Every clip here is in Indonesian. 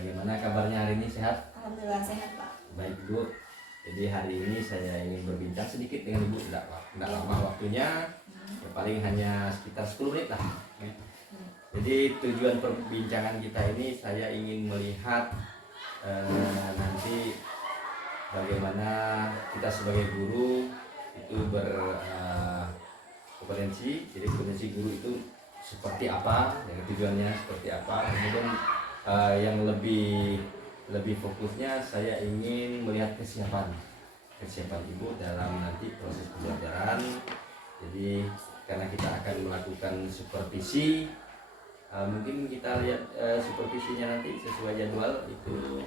Bagaimana kabarnya hari ini, sehat? Alhamdulillah sehat Pak. Baik Bu. Jadi hari ini saya ingin berbincang sedikit dengan Ibu, tidak lama waktunya, ya, paling hanya sekitar 10 menit lah. Jadi tujuan perbincangan kita ini saya ingin melihat nanti bagaimana kita sebagai guru itu berkompetensi. Jadi kompetensi guru itu seperti apa, dan tujuannya seperti apa. Kemudian yang lebih fokusnya saya ingin melihat kesiapan Ibu dalam nanti proses pembelajaran. Jadi karena kita akan melakukan supervisi, mungkin kita lihat supervisinya nanti sesuai jadwal itu.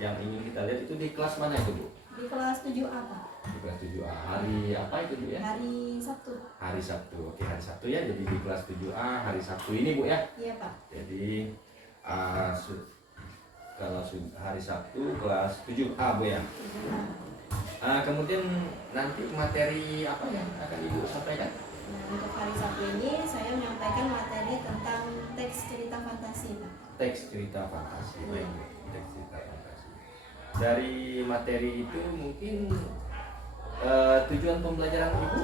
Yang ingin kita lihat itu di kelas mana itu Bu? Di kelas 7A Pak. Di kelas 7A. Hari apa itu Bu ya? Hari Sabtu. Hari Sabtu. Oke, hari Sabtu ya. Jadi di kelas 7A hari Sabtu ini Bu ya? Iya Pak. Jadi kalau hari Sabtu kelas 7A Bu ya. Kemudian nanti materi apa yang akan Ibu sampaikan? Nah, untuk hari Sabtu ini saya menyampaikan materi tentang teks cerita fantasi Pak. Teks cerita fantasi. Baik, teks cerita fantasi. Dari materi itu mungkin tujuan pembelajaran Ibu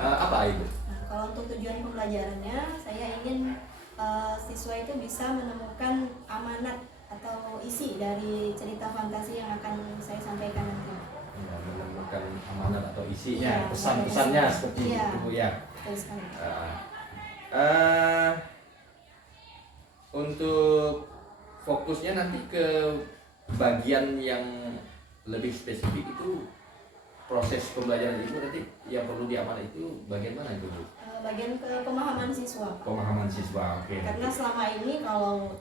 apa Ibu? Nah, kalau untuk tujuan pembelajarannya saya ingin siswa itu bisa menemukan amanat atau isi dari cerita fantasi yang akan saya sampaikan nanti. Ya, menemukan amanat atau isinya, Ya, pesan-pesannya seperti ya, itu ya. Betul sekali. Untuk fokusnya nanti ke bagian yang lebih spesifik itu proses pembelajaran Ibu nanti yang perlu diamanat itu bagian mana itu Bu? Bagian ke pemahaman siswa. Pemahaman siswa, oke. Karena selama ini kalau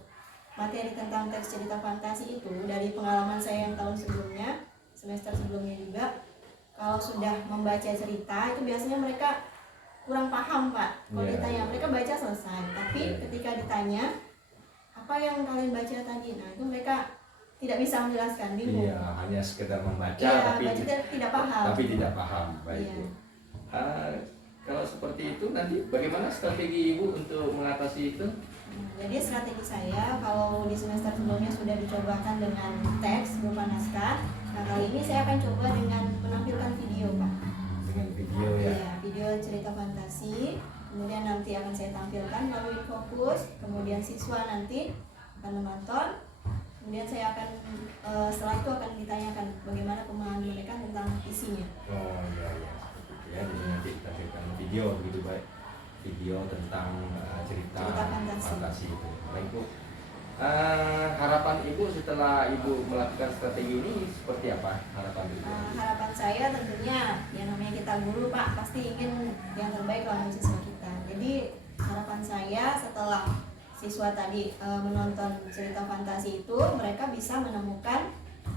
materi tentang teks cerita fantasi itu dari pengalaman saya yang tahun sebelumnya, semester sebelumnya juga, kalau sudah membaca cerita itu biasanya mereka kurang paham Pak. Kalau ditanya mereka baca selesai, tapi ketika ditanya apa yang kalian baca tadi, nah itu mereka tidak bisa menjelaskan, bingung. Iya, hanya sekedar membaca iya, tapi tidak paham. Tapi tidak paham, baik Iya. Bu. Kalau seperti itu nanti bagaimana strategi Ibu untuk mengatasi itu? Jadi strategi saya kalau di semester sebelumnya sudah dicobakan dengan teks berupa naskah. Nah kali ini saya akan coba dengan menampilkan video Pak. Dengan video ya? Iya, video cerita fantasi. Kemudian nanti akan saya tampilkan melalui fokus. Kemudian siswa nanti akan menonton. Kemudian saya akan setelah itu akan ditanyakan bagaimana pemahaman mereka tentang isinya. Oh iya ya, seperti itu ya. Jadi nanti kita tampilkan video begitu, baik. Video tentang cerita fantasi itu. Baik Bu. Harapan Ibu setelah Ibu melakukan strategi ini seperti apa harapan Ibu? Harapan saya tentunya yang namanya kita guru Pak pasti ingin yang terbaik lah untuk siswa kita. Jadi harapan saya setelah siswa tadi menonton cerita fantasi itu, mereka bisa menemukan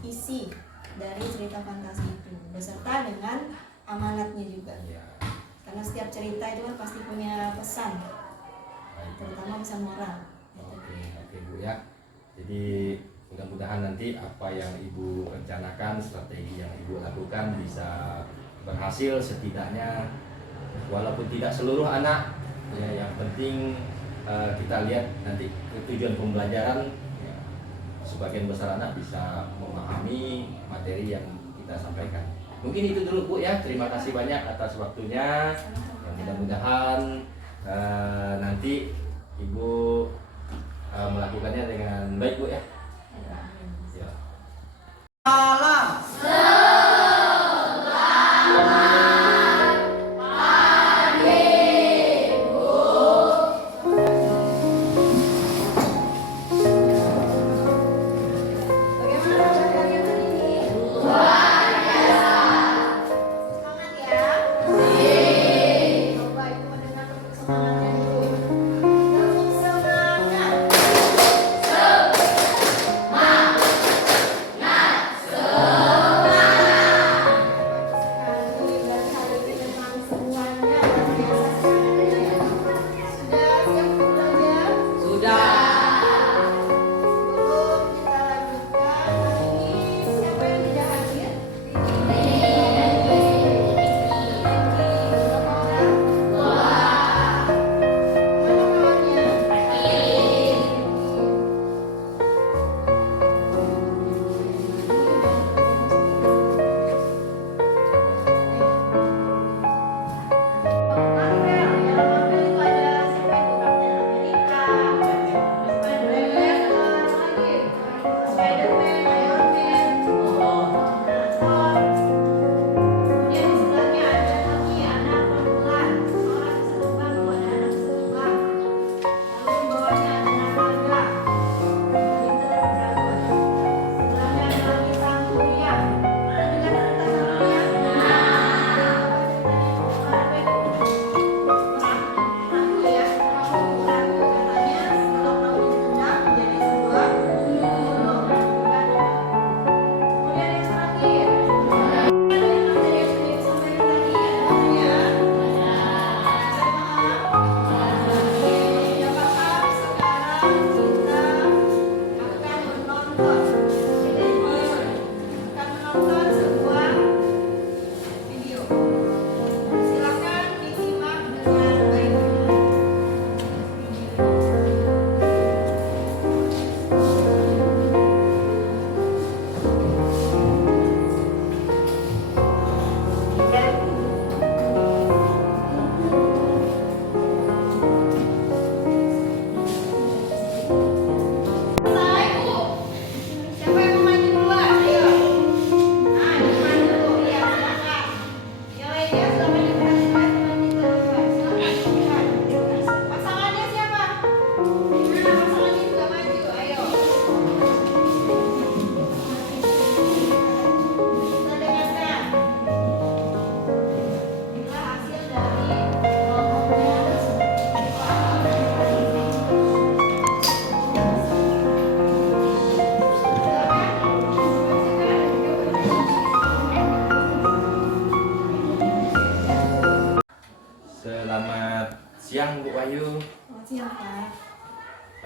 isi dari cerita fantasi itu beserta dengan amanatnya juga. Ya. Karena setiap cerita itu kan pasti punya pesan, terutama pesan moral. Oke Bu ya. Jadi mudah-mudahan nanti apa yang Ibu rencanakan, strategi yang Ibu lakukan bisa berhasil setidaknya, walaupun tidak seluruh anak ya, yang penting kita lihat nanti tujuan pembelajaran ya, sebagian besar anak bisa memahami materi yang kita sampaikan. Mungkin itu dulu Bu ya. Terima kasih banyak atas waktunya. Mudah-mudahan nanti Ibu melakukannya dengan baik Bu ya. Ya.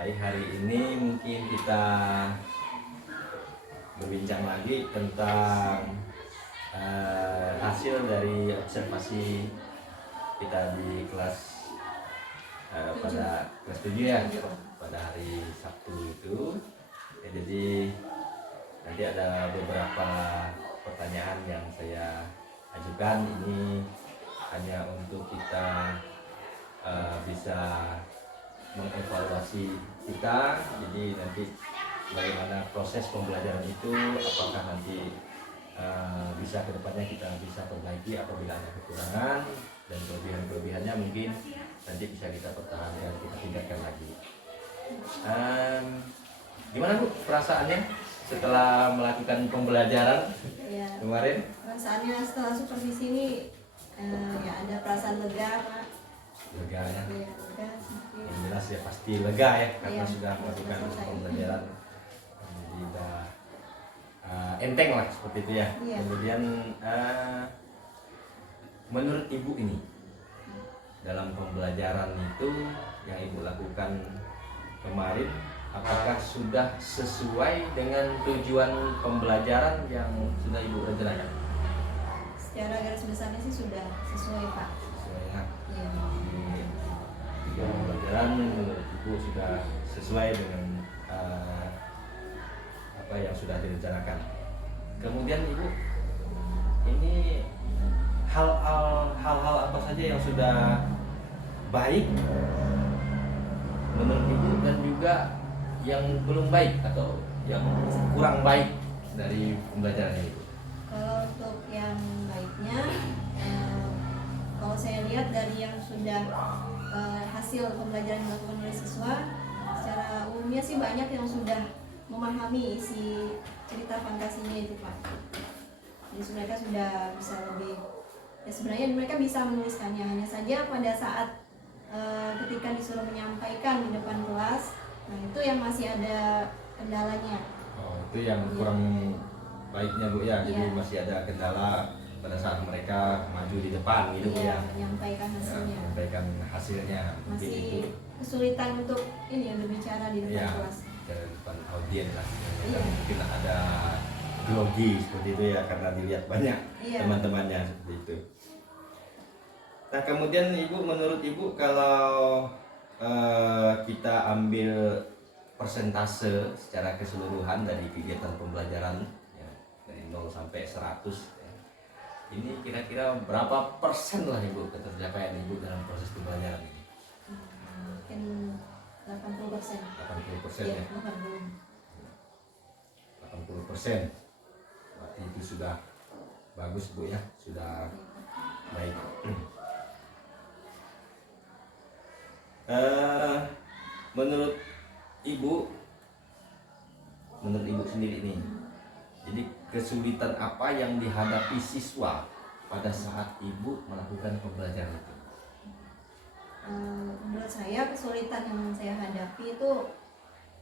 Baik, hari ini mungkin kita berbincang lagi tentang hasil dari observasi kita di kelas pada kelas 7 ya, pada hari Sabtu itu. Ya, jadi nanti ada beberapa pertanyaan yang saya ajukan, ini hanya untuk kita bisa mengevaluasi kita. Jadi nanti bagaimana proses pembelajaran itu, apakah nanti bisa kedepannya kita bisa perbaiki apabila ada kekurangan, dan kelebihan-kelebihannya mungkin nanti bisa kita pertahankan, kita tingkatkan lagi. Gimana Bu perasaannya setelah melakukan pembelajaran Ya, kemarin? perasaannya setelah supervisi ini ya ada perasaan lega Pak. Lega ya. Ya, lega sedikit. Yang jelas ya pasti lega ya, karena Iya, sudah melakukan sudah selesai. pembelajaran. Jadi udah enteng lah seperti itu ya. Iya. Kemudian menurut Ibu ini dalam pembelajaran itu yang Ibu lakukan kemarin, apakah sudah sesuai dengan tujuan pembelajaran yang sudah Ibu rencanakan? Secara garis besarnya sih sudah sesuai Pak. Sesuai ya. Iya. Jadi, tujuan pembelajaran menurut Ibu sudah sesuai dengan apa yang sudah direncanakan. Kemudian Ibu, ini hal-hal apa saja yang sudah baik menurut Ibu, dan juga yang belum baik atau yang kurang baik dari pembelajaran ini? Kalau untuk yang baiknya, kalau saya lihat dari yang sudah hasil pembelajaran yang dilakukan oleh siswa, secara umumnya sih banyak yang sudah memahami isi cerita fantasinya itu Pak. Jadi mereka sudah bisa lebih, ya sebenarnya mereka bisa menuliskannya, hanya saja pada saat ketika disuruh menyampaikan di depan kelas, nah itu yang masih ada kendalanya. Oh, itu yang kurang baiknya Bu ya. Jadi Iya. masih ada kendala pada saat mereka maju di depan gitu Bu ya. Menyampaikan Ya, hasilnya. menyampaikan hasilnya. Mungkin itu Masih kesulitan untuk ini ya, berbicara di depan ya kelas. di depan audiens lah. Iya. Mungkin ada grogi seperti itu ya, karena dilihat banyak Iya. teman-temannya seperti itu. Nah, kemudian Ibu, menurut Ibu kalau kita ambil persentase secara keseluruhan dari kegiatan pembelajaran ya, dari 0 sampai 100 ya, ini kira-kira berapa persen lah Ibu ketercapaian Ibu dalam proses pembelajaran ini? Mungkin 80%. 80% Iya, ya. 80%. Berarti itu sudah bagus Bu ya, sudah baik. Menurut Ibu sendiri nih, jadi kesulitan apa yang dihadapi siswa pada saat Ibu melakukan pembelajaran itu? Menurut saya kesulitan yang saya hadapi itu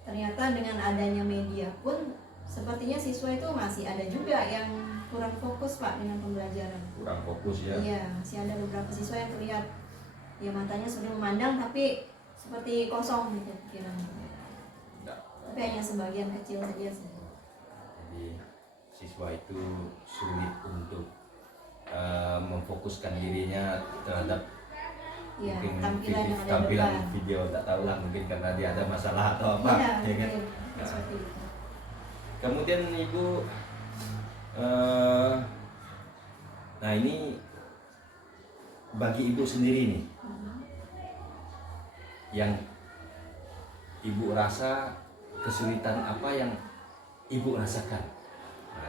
ternyata dengan adanya media pun sepertinya siswa itu masih ada juga yang kurang fokus Pak dengan pembelajaran. Kurang fokus ya? Iya, masih ada beberapa siswa yang terlihat ya matanya sudah memandang tapi seperti kosong gitu pikirannya. Enggak. Tapi hanya sebagian kecil saja sih. Jadi siswa itu sulit untuk memfokuskan dirinya terhadap Ya, mungkin tampilan yang ada tampilan depan. video, tak tahu lah, mungkin karena dia ada masalah atau apa, Iya, ya kan? mungkin Nah, seperti itu. kemudian Ibu, nah ini bagi Ibu sendiri nih, yang Ibu rasa kesulitan apa yang Ibu rasakan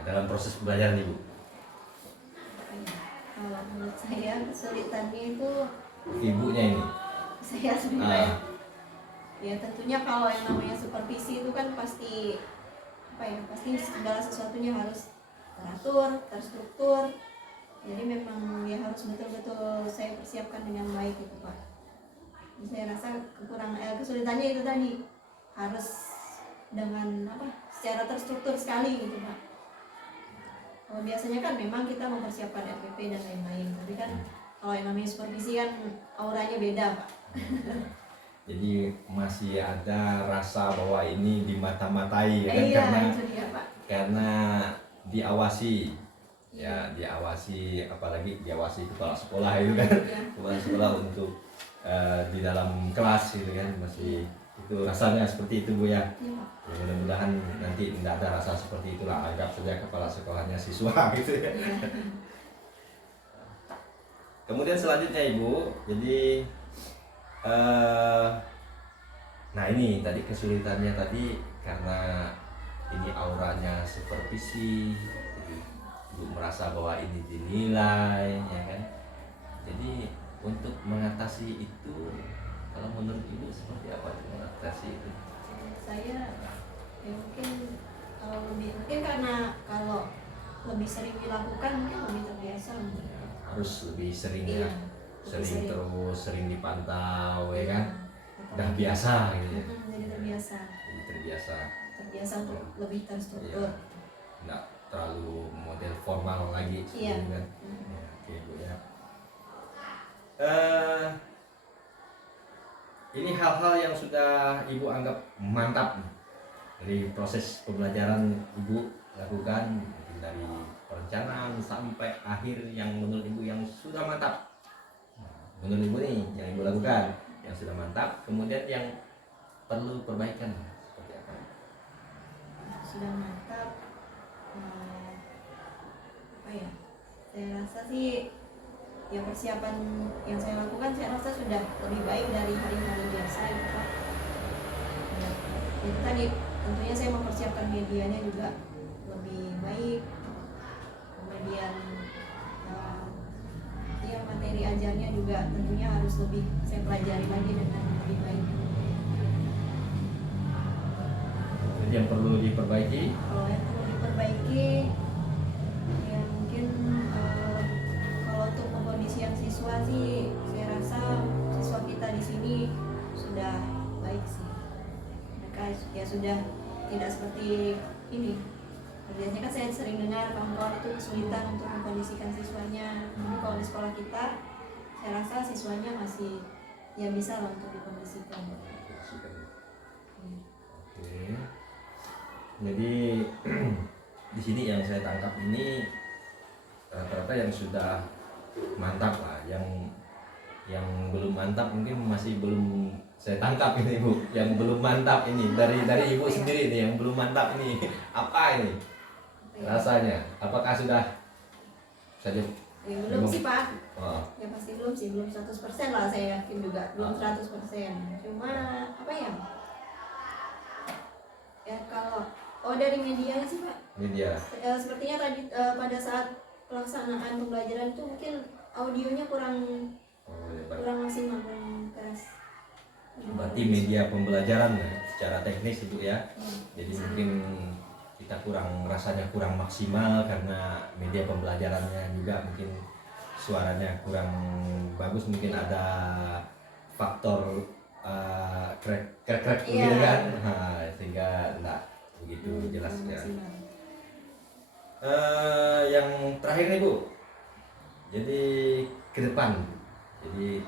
dalam proses pembelajaran Ibu? Kalau menurut saya kesulitannya itu Ibunya ini. saya sebenarnya ya tentunya kalau yang namanya supervisi itu kan pasti pasti segala sesuatunya harus teratur, terstruktur. Jadi memang ya harus betul-betul saya persiapkan dengan baik itu Pak. Jadi saya rasa kesulitannya itu tadi harus dengan secara terstruktur sekali gitu Pak. Kalau biasanya kan memang kita mempersiapkan RPP dan lain-lain, tapi kan kalau yang namanya supervisi kan auranya beda Pak. Jadi masih ada rasa bahwa ini dimata-matai ya kan, Iya, karena itu dia Pak. karena diawasi ya, diawasi, apalagi diawasi kepala sekolah itu kan, Iya. kepala sekolah untuk di dalam kelas gitu kan, masih itu rasanya seperti itu Bu ya. Iya, Pak. Ya, mudah-mudahan nanti tidak ada rasa seperti itulah, anggap saja kepala sekolahnya siswa gitu ya. Iya. Kemudian selanjutnya Ibu, jadi nah ini tadi kesulitannya tadi karena ini auranya supervisi, jadi Ibu merasa bahwa ini dinilai, ya kan? Jadi untuk mengatasi itu, kalau menurut Ibu seperti apa mengatasi itu? Saya ya mungkin kalau mungkin karena kalau lebih sering dilakukan mungkin lebih terbiasa. Harus lebih sering Iya, ya, lebih sering terus, sering dipantau, ya kan? Iya. Udah biasa gitu ya, Jadi terbiasa jadi terbiasa. untuk lebih terstruktur. Iya. Nggak terlalu model formal lagi seperti Iya. itu kan. Mhm. Ya, oke Bu ya. Ini hal-hal yang sudah Ibu anggap mantap dari proses pembelajaran Ibu lakukan, mungkin dari perencanaan sampai akhir, yang menurut Ibu yang sudah mantap. Menurut Ibu nih yang Ibu lakukan yang sudah mantap, kemudian yang perlu perbaikan seperti apa? Sudah mantap. Apa ya? Saya rasa sih ya persiapan yang saya lakukan saya rasa sudah lebih baik dari hari-hari biasa itu Pak. Ya, itu tadi tentunya saya mempersiapkan medianya juga lebih baik, kemudian ya materi ajarnya juga tentunya harus lebih saya pelajari lagi dengan lebih baik. Jadi yang perlu diperbaiki, Kalau yang perlu diperbaiki ya mungkin kalau untuk pengkondisian siswa sih saya rasa siswa kita di sini sudah baik sih. Mereka ya sudah tidak seperti ini. Biasanya kan saya sering dengar kawan-kawan itu kesulitan untuk mengkondisikan siswanya. Tapi kalau di sekolah kita saya rasa siswanya masih ya bisa lah untuk dikondisikan. oke. Jadi di sini yang saya tangkap ini rata-rata yang sudah mantap lah, yang belum mantap mungkin masih belum saya tangkap ini Bu. Yang belum mantap ini dari Ibu sendiri nih, yang belum mantap ini apa ini rasanya? Apakah sudah saja? Ya, belum sih Pak. Oh, Ya pasti belum sih, belum 100% lah saya yakin juga, belum 100%. Cuma apa ya? Ya kalau dari medianya sih Pak. media. Sepertinya tadi pada saat pelaksanaan pembelajaran itu mungkin audionya kurang Oh, ya, Pak. kurang maksimal, kurang keras. Berarti media pembelajaran ya, secara teknis Ibu ya. Hmm. Jadi mungkin kita rasanya kurang maksimal karena media pembelajarannya juga mungkin suaranya kurang bagus, mungkin ada faktor krek Iya. gitu kan. Nah, sehingga enggak begitu jelas kurang ya. maksimal. Yang terakhir nih Bu, jadi ke depan, jadi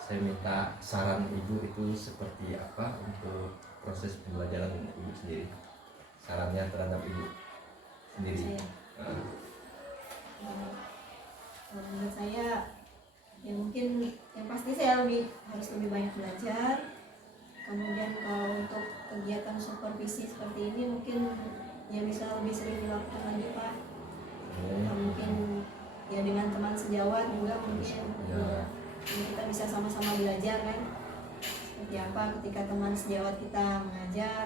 saya minta saran Ibu itu seperti apa untuk proses pembelajaran Ibu sendiri, sarannya terhadap Ibu sendiri. Saya. Kalau menurut saya ya mungkin yang pasti saya harus lebih banyak belajar. Kemudian kalau untuk kegiatan supervisi seperti ini mungkin ya bisa lebih sering dilakukan lagi Pak. Atau mungkin ya dengan teman sejawat juga mungkin Ya. ya, kita bisa sama-sama belajar kan seperti apa ketika teman sejawat kita mengajar,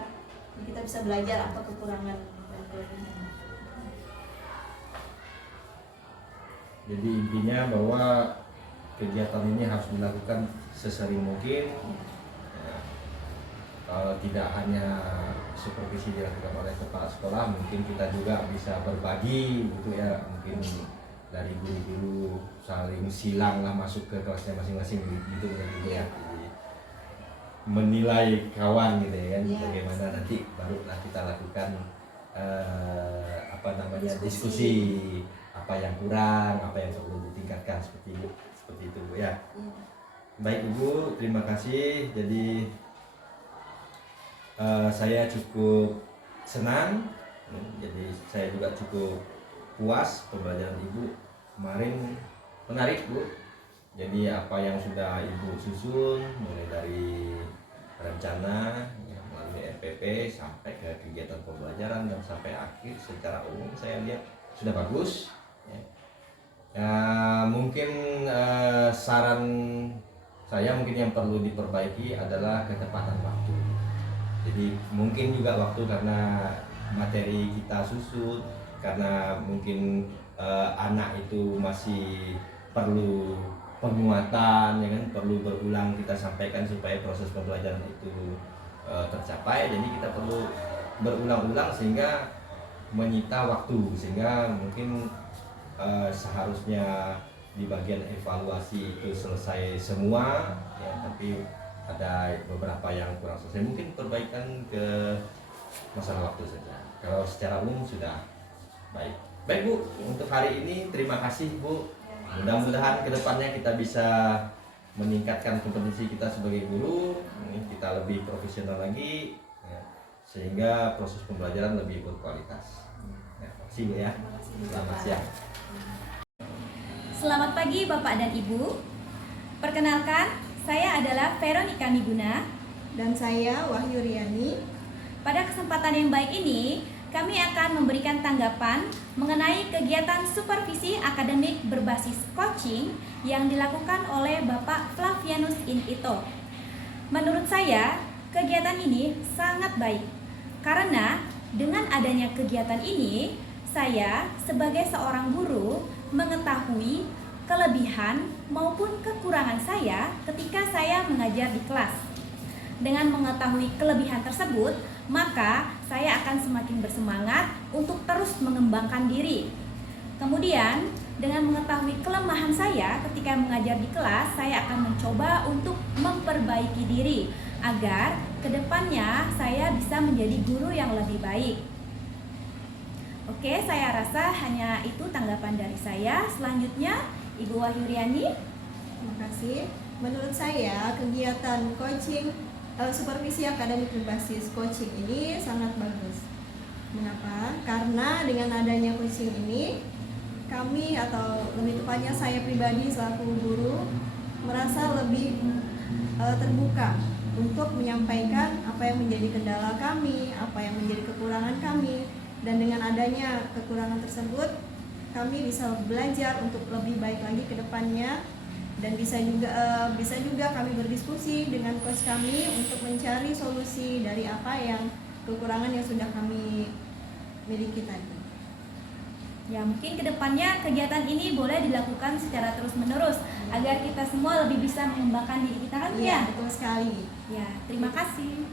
ya kita bisa belajar apa kekurangan dan kelebihan. Jadi intinya bahwa kegiatan ini harus dilakukan sesering mungkin. Ya. Kalau tidak hanya supervisi dilakukan oleh kepala sekolah, mungkin kita juga bisa berbagi gitu ya, mungkin dari guru-guru saling silang lah masuk ke kelasnya masing-masing gitu ya. Jadi menilai kawan gitu ya kan, Iya. bagaimana nanti barulah kita lakukan diskusi. Diskusi. Apa yang kurang, apa yang perlu ditingkatkan seperti itu Bu ya. Iya. Baik Ibu, terima kasih. Jadi saya cukup senang, jadi saya juga cukup puas pembelajaran Ibu kemarin, menarik Bu. Jadi apa yang sudah Ibu susun mulai dari rencana ya, melalui RPP sampai ke kegiatan pembelajaran dan sampai akhir secara umum saya lihat sudah bagus ya. Mungkin saran saya mungkin yang perlu diperbaiki adalah ketepatan waktu. Jadi mungkin juga waktu karena materi kita susun, karena mungkin anak itu masih perlu penguatan, ya kan, perlu berulang kita sampaikan supaya proses pembelajaran itu tercapai. Jadi kita perlu berulang-ulang sehingga menyita waktu, sehingga mungkin seharusnya di bagian evaluasi itu selesai semua ya, tapi ada beberapa yang kurang selesai, mungkin perbaikan ke masalah waktu saja. Kalau secara umum sudah baik. Baik Bu, untuk hari ini terima kasih Bu. Mudah-mudahan kedepannya kita bisa meningkatkan kompetensi kita sebagai guru, kita lebih profesional lagi ya, sehingga proses pembelajaran lebih berkualitas. Ya, terima kasih Bu ya. Selamat siang. Selamat pagi Bapak dan Ibu. Perkenalkan, saya adalah Veronica Miguna. Dan saya Wahyu Riani. Pada kesempatan yang baik ini, kami akan memberikan tanggapan mengenai kegiatan supervisi akademik berbasis coaching yang dilakukan oleh Bapak Flavianus Inito. Menurut saya, kegiatan ini sangat baik karena dengan adanya kegiatan ini, saya sebagai seorang guru mengetahui kelebihan maupun kekurangan saya ketika saya mengajar di kelas. Dengan mengetahui kelebihan tersebut, maka saya akan semakin bersemangat untuk terus mengembangkan diri. Kemudian, dengan mengetahui kelemahan saya ketika mengajar di kelas, saya akan mencoba untuk memperbaiki diri agar kedepannya saya bisa menjadi guru yang lebih baik. Oke, saya rasa hanya itu tanggapan dari saya. Selanjutnya, Ibu Wahyu Riani. Terima kasih. Menurut saya kegiatan coaching supervisi akademik berbasis coaching ini sangat bagus. Mengapa? Karena dengan adanya coaching ini, kami atau lebih tepatnya saya pribadi selaku guru merasa lebih terbuka untuk menyampaikan apa yang menjadi kendala kami, apa yang menjadi kekurangan kami, dan dengan adanya kekurangan tersebut kami bisa belajar untuk lebih baik lagi ke depannya, dan bisa juga kami berdiskusi dengan coach kami untuk mencari solusi dari apa yang kekurangan yang sudah kami miliki tadi. Ya, mungkin kedepannya kegiatan ini boleh dilakukan secara terus-menerus agar kita semua lebih bisa mengembangkan diri kita kan Iya, ya? betul sekali. Ya, terima kasih.